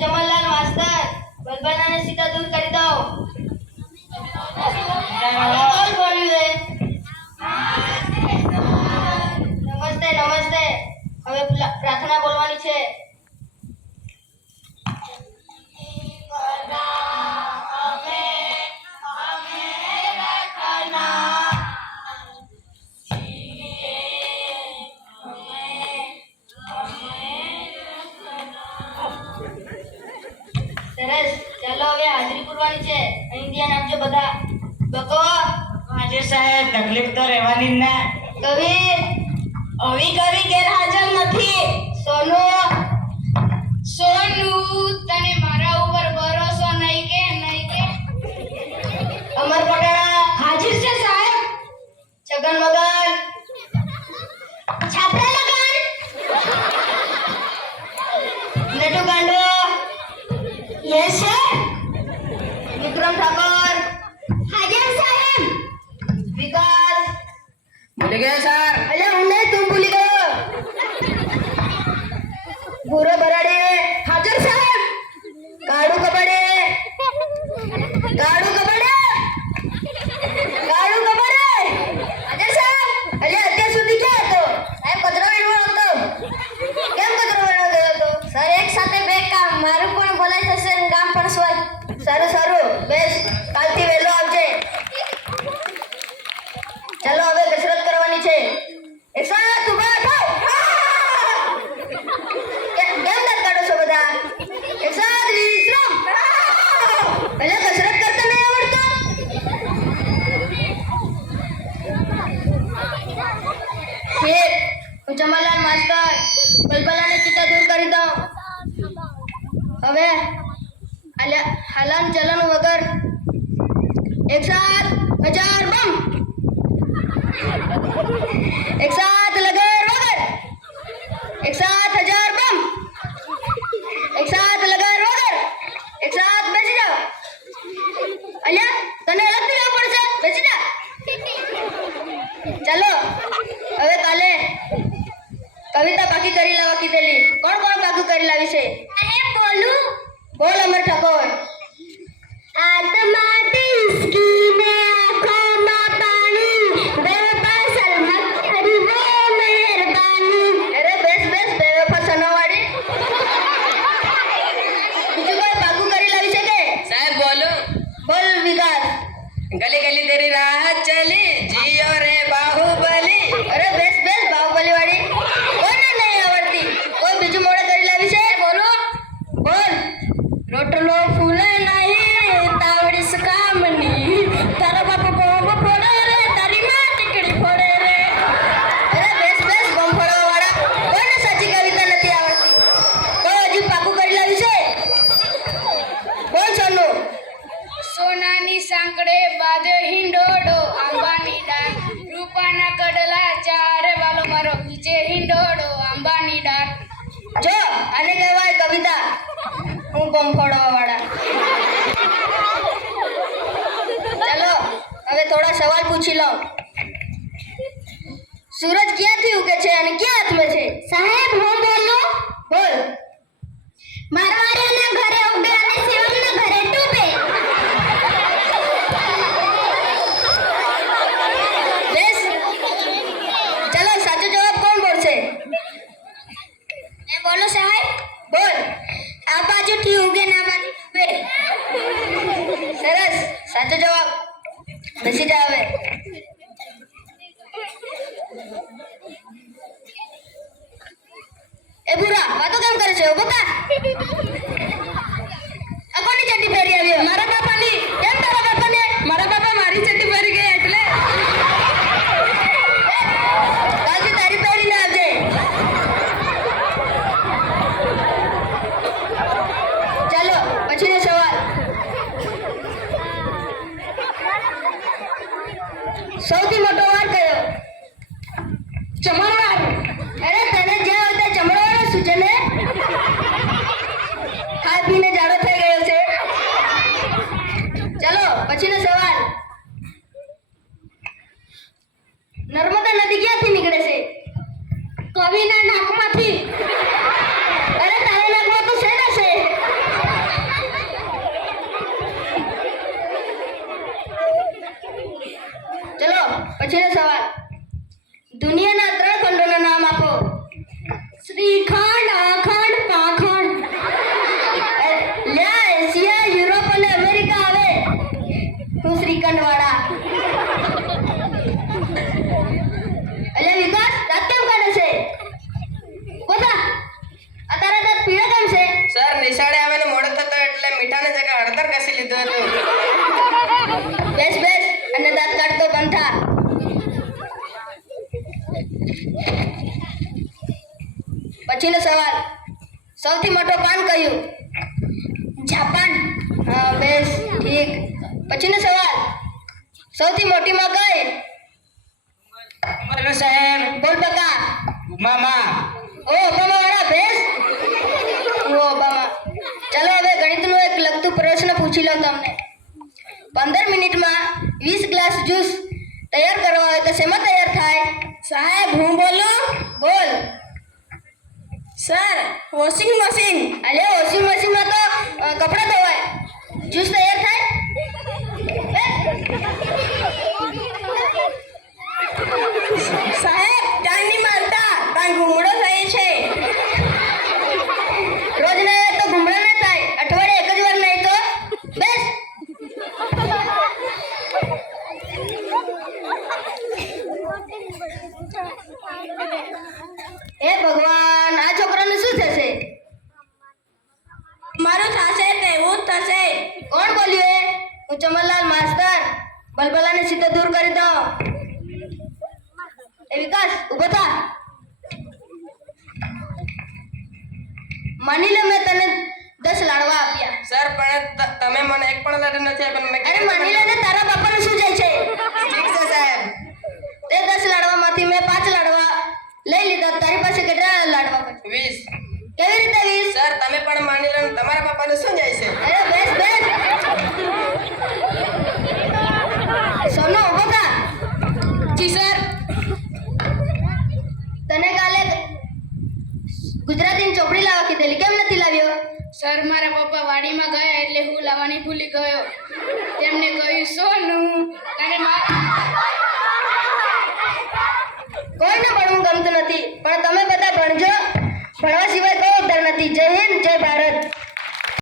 ચમનલાલ માસ્તર, બલબાનાને સીધા દૂર કરી દો. કોણ બોલ્યું છે નમસ્તે નમસ્તે. હવે પ્રાર્થના બોલવાની છે. સરસ. ચાલો હવે હાજરી પૂરવાની છે. અહીં ધ્યાન આપજો બધા. બકો. હાજર સાહેબ તકલીફ તો રહેવાની જ ને. કવિ અવી કવિ ગેરહાજર નથી. સોનુ. સોનુ તને મારા ઉપર ભરોસો નહીં કે નહીં કે? અમર પટાણા હાજર છે સાહેબ. છગન મગન. છાપરા લગન. નટુ ગાંડો યસ સર વિક્રમ ઠાકોર હાજર સાહેબ વિકાસ ભૂલી ગયા સર અલ્યા હું નહીં તું ભૂલી ગયો ભૂરો બરાડે. હાજર સાહેબ. કાળુ કબડે કાળુ કબડે કાળુ કબડે હાજર સાહેબ. અલ્યા અત્યાર સુધી ક્યાં હતો? સાહેબ કચરો વીણવા હતો. કેમ કચરો વીણવા ગયો હતો? સર, એક સાથે બે કામ. મારું પણ ભલાઈ થશે અને ગામ પણ સ્વચ્છ સારું સારું. બેસ. હું જમાલાલ માસ્ટર બલબલાને ચિત્તા દૂર કરી દો. હવે હલન ચલન વગર એક સાત હજાર બમ. એક સાથ લગર વગર એક સાથ હજાર બમ એક સાથ લગર વગર એક સાથ બેસી જાઓ અલ્યા તને અલગથી લેવું પડશે બેસી જા ચાલો હવે કાલે કવિતા પાકી કરી લાવવા કીધેલી. કોણ કોણ પાકું કરી લાવી છે? બોલું. બોલ અમર ઠાકોર. આત્મા બમ ફોડવા વાળા ચલો હવે થોડા સવાલ પૂછી લઉં સૂરજ ક્યાંથી ઉગે છે અને ક્યાં હાથમાં છે? સાહેબ હું બોલું? બોલ. મારવાડીના સૌથી મોટો વાર કયો? ચમરવાર. અરે તને જે આવતે ચમરવાર શું છે ને ખાઈ પીને જાડો થઈ ગયો છે. ચલો, પછીનો સવાલ. નર્મદા નદી ક્યાંથી નીકળે છે? કવિના નાકમાંથી પછીનો સવાલ. દુનિયાના ત્રણ ખંડોના નામ આપો. શ્રીખંડ, અખંડ, પાખંડ. લ્યા, એશિયા, યુરોપ અને અમેરિકા આવે હું શ્રીખંડ વાળા એટલે વિકાસ રાત કેમ કાઢે છે? બોલા અત્યારે તો પીળો કેમ છે? સર, નિશાળે આવીને મોડો થતો એટલે મીઠાને જગ્યા હળદર ઘસી લીધું હતું. પછીનો સવાલ. સૌથી મોટો પાન કયું? જાપાન. હા બેસ ઠીક પછીનો સવાલ. સૌથી મોટી માં કઈ? બોલો સાહેબ. બોલ બકા. મામા ઓ ઓબામા વાળા ભેસ ઓ ઓબામા ચાલો હવે ગણિતનું એક લગતું પ્રશ્ન પૂછી લઉં તમને. પંદર મિનિટમાં વીસ ગ્લાસ જ્યુસ તૈયાર કરવા હોય તો શેમાં તૈયાર થાય? સાહેબ હું બોલું? બોલ. સર વોશિંગ મશીન અલે વોશિંગ મશીનમાં તો કપડાં ધોવાય. જ્યુસ તૈયાર થાય સાહેબ ટાઈમ મારતા કાંઈ ઘૂમડો થાય છે રોજ નહીં તો ઘૂમડો ન થાય અઠવાડિયે એક જ વાર નહીં તો બેસ હે ભગવાન આ છોકરાનું શું થશે મારું થશે તેવું જ થશે કોણ બોલ્યું એ હું ચમનલાલ માસ્તર, બલબલાને સીધો દૂર કરી દો. એ વિકાસ ઊભો થા. માની લે મેં તને દસ લાડવા આપ્યા. સર, પણ તમે મને એક પણ બોલાવવાની ભૂલી ગયો. તેમને કહ્યું, સોનું અને કોઈને ભણવું ગમતું નથી, પણ તમે બધા ભણજો. ભણવા સિવાય કોઈ ઉદ્ધાર નથી. જય